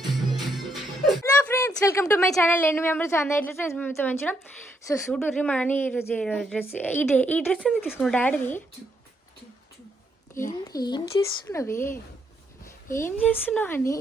Hello friends welcome to my channel ఎన్ని members అందరి friends మేమైతే మంచిగా సో చూడు మా అని ఈరోజు డ్రెస్ ఈ డే ఈ డ్రెస్ ఎందుకు తీసుకున్నావు డాడీది ఏం చేస్తున్నావే? ఏం చేస్తున్నావు అని?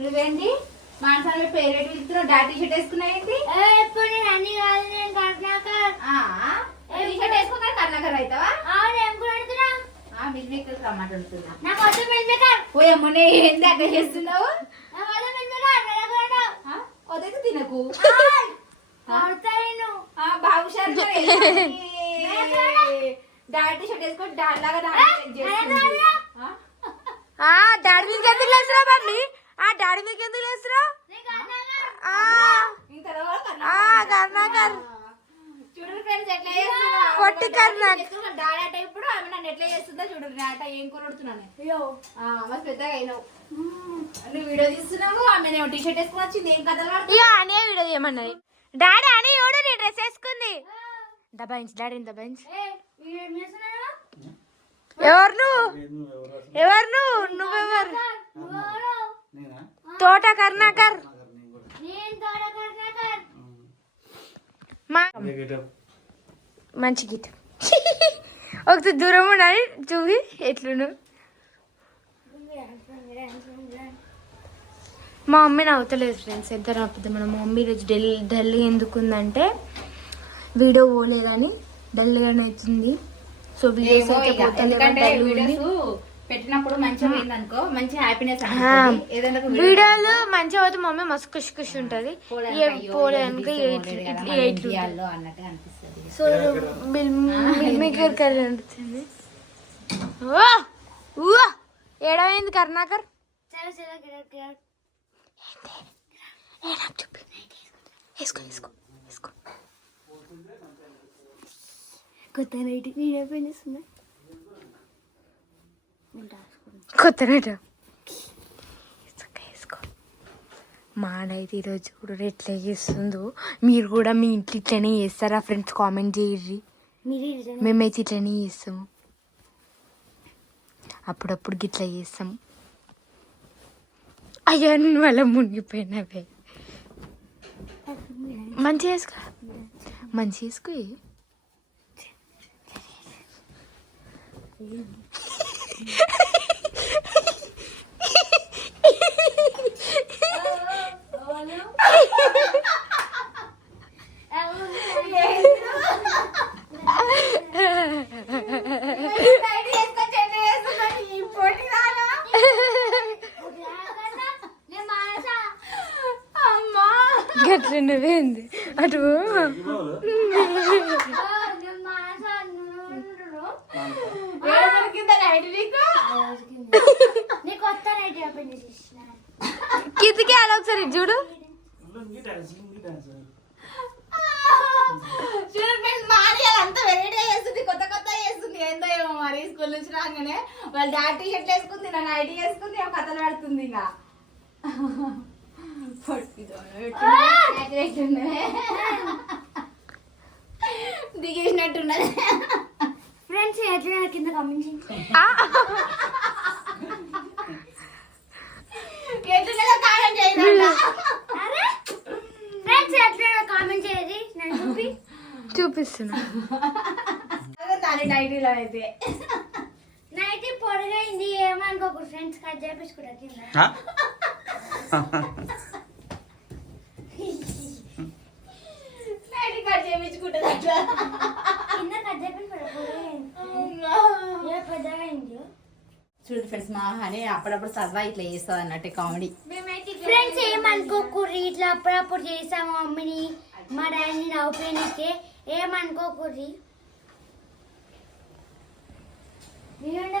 నువ్వేంటి? మానసాల పేరెట్ పిలుస్తున్నావు? డాడీ టీ షర్ట్ వేసుకున్నావేంటి టీ షర్ట్ వేసుకున్నా కర్ణాకర్ అవుతావా ఆ, అట్లా చేస్తున్నావు? వదకు తినకు? డాడీ షర్ట్ వేసుకొని డాడ్ లాగా దాన్ని చేస్తుంది. ఆ? ఆ డాడీ మీకు ఎందుకు మమ్మీ? ఆ డాడీ మీకు ఎందుకు లేదురా ఆ. ఇంక తర్వాత ఆ, కర్ణాకర్. కర్ణాకర్ ఇప్పుడు ఆమె నన్ను ఎట్లా చేస్తుందో ఏం మస్తు పెద్దగా అయినావు. నువ్వు వీడియో తీస్తున్నావు. ఆమె టీ షర్ట్ వేసుకుని వచ్చింది. ఏం కథలు పడుతుంది ఇక అనే వీడియో చేయమన్నది. డాడీ అని ఎవడు నీ డ్రెస్ వేసుకుంది. దబాయించి డాడీని దబాయించి ఎవరు నువ్వు ఎవరు నువ్వు నువ్వెవరు? నేనా? తోట కర్ణాకర్. మా మంచి గీత. ఒకసారి దూరం ఉండాలి చూపి. ఎట్లును మా మమ్మీ నవ్వుతలేదు ఫ్రెండ్స్ ఎంత నవ్వుతుంది మన మమ్మీ రోజు డల్ డల్ ఎందుకు ఉందంటే వీడియో పోలేదని డల్గానే వచ్చింది సో వీడియోస్ అయితే. వీడియోస్ పెట్టినప్పుడు మంచిగా అనుకో మంచి హ్యాపీనెస్ ఒక వీడియోలు మంచిగా పోతే మమ్మీ మస్తు ఖుషి ఖుషి ఉంటుంది. పోలేదనుకో, ఇట్లా అన్నట్టుగా అనిపిస్తుంది. So meal meal maker curry ఊ! ఏడమైంది కర్ణాకర్? చెప్పు వేసుకో వేసుకో వేసుకో. కొత్త నైట్ వీడియో పెనిస్తున్నా కొత్త నట వేసుకో మాడైతే ఈరోజు చూడు ఎట్లా చేస్తుందో మీరు కూడా మీ ఇంట్లో ఇట్లనే చేస్తారా ఫ్రెండ్స్ కామెంట్ చేయర్రి. మేమైతే ఇట్లనే చేస్తాము. అప్పుడప్పుడు గిట్లా చేస్తాం అయ్యా నేను వాళ్ళ మునిగిపోయినవే మంచి వేసుకో మంచి వేసుకో గట్ల నువ్వేంది? అటు నీకు నైట్ ఓపెన్ చేసి అలా ఒకసారి ఇటు చూడు. అంతా వెరైటీ చేస్తుంది కొత్త కొత్త చేస్తుంది ఏందో ఏమో మరి స్కూల్ నుంచి రాగానే వాళ్ళ డాడీ టీ షర్ట్ వేసుకుంది నా నైట్ వేసుకుంది ఏమో కథలు పడుతుంది ఇంకా దిగేసినట్టున్నది ఫ్రెండ్స్ ఎట్లా కింద కామెంట్ చేయాలి ఫ్రెండ్స్ ఎట్లా కామెంట్ చేయండి నేను చూపి చూపిస్తున్నా దాని డైరీలో అయితే నైట్ పొడగైంది ఏమనుకోకు ఫ్రెండ్స్ కట్ చేపించుకుంటా కింద నైట్ కట్ చేయించుకుంటుంది అట్లా కింద కట్ చేపించుకుంటా పొడగైంది ఏ పెద్దగైంది చూడు ఫ్రెండ్స్ మా హనీ అప్పుడప్పుడు సరదా ఇట్లా చేస్తుంది అన్నట్టు కామెడీ. ఫ్రెండ్స్ ఏమనుకోకుర్రి ఇట్లా అప్పుడప్పుడు చేసాము మమ్మీని మా డాడీని నవ్వుపోయినకే ఏమనుకోకుర్రి నేనుండే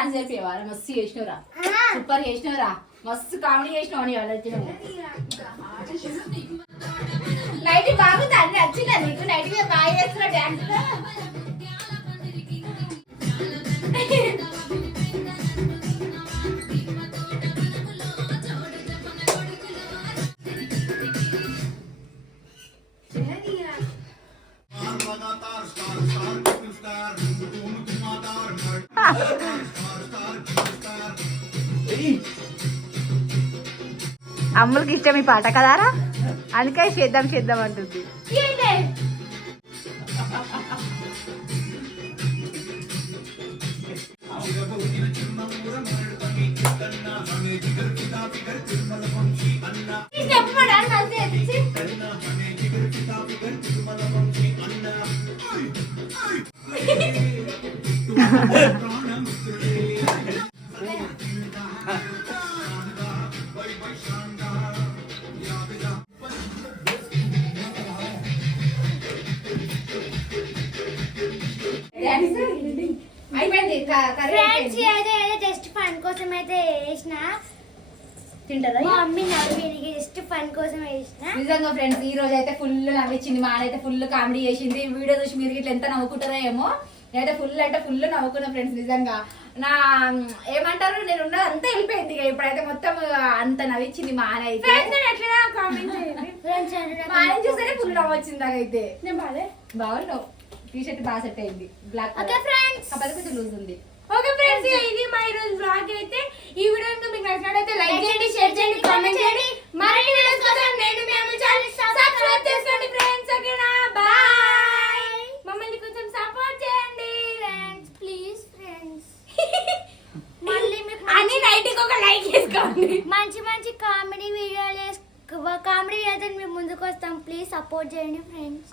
ఇవాళ మస్తు చేసినవురా సూపర్ చేసినవురా మస్తు కామెడీ చేసినావు అని ఇవాళ అయితే నువ్వు. నైట్ బాగుంది అన్ని వచ్చిందా నీకు నైట్ మీద బాగా చేస్తున్నా డాన్స్ అమ్ములకి ఇష్టం ఈ పాట కదారా? అందుకే చేద్దాం చేద్దాం అంటుంది. అయిపోయింది క- కర్రీ ఫ్రెండ్స్ అయిపోయింది. అయితే ఏదో జస్ట్ ఫన్ కోసం అయితే వేసిన తింటారా మా మమ్మీ నవ్వినికి జస్ట్ ఫన్ కోసం వేసిన నిజంగా ఫ్రెండ్స్ ఈ రోజు అయితే ఫుల్ నవ్వించింది మా అయితే ఫుల్ కామెడీ చేసింది. వీడియో చూసి మీరు ఇట్లా ఎంత నవ్వుకుంటారో ఏమో. నేనైతే ఫుల్ అంటే ఫుల్ నవ్వుకున్నా ఫ్రెండ్స్ నిజంగా. నా ఏమంటారు? నేను ఉన్నది అంతా వెళ్ళిపోయింది ఇక. ఇప్పుడైతే మొత్తం అంత నవ్వించింది మా ఆయన అయితే. మా ఆయన చూస్తేనే ఫుల్ నవ్వు వచ్చింది నాకైతే బాగున్నావు. టీ షర్ట్ బాగా సెట్ అయింది. బ్లాక్ ఓకే ఫ్రెండ్స్ కాకపోతే కొంచెం లూజ్ ఉంది. ఓకే ఫ్రెండ్స్ ఇది మా ఈరోజు బ్లాగ్ అయితే. ఈ వీడియో కనుక మీకు నచ్చినట్లయితే లైక్ చేయండి షేర్ చేయండి కామెంట్ చేయండి. మరిన్ని వీడియోస్ కోసం నేను మేము ఛానల్ సబ్స్క్రైబ్ చేసుకోండి ఫ్రెండ్స్ ఓకేనా బాయ్ మమ్మల్ని కొంచెం సపోర్ట్ చేయండి ఫ్రెండ్స్ ప్లీజ్ ఫ్రెండ్స్ మళ్ళీ మీకు అని నైట్ ఒక లైక్ చేసుకోండి. మంచి మంచి కామెడీ వీడియోలు కామెడీ వీడియోతో మేము ముందుకు వస్తాం. ప్లీజ్ సపోర్ట్ చేయండి friends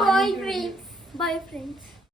bye friends bye friends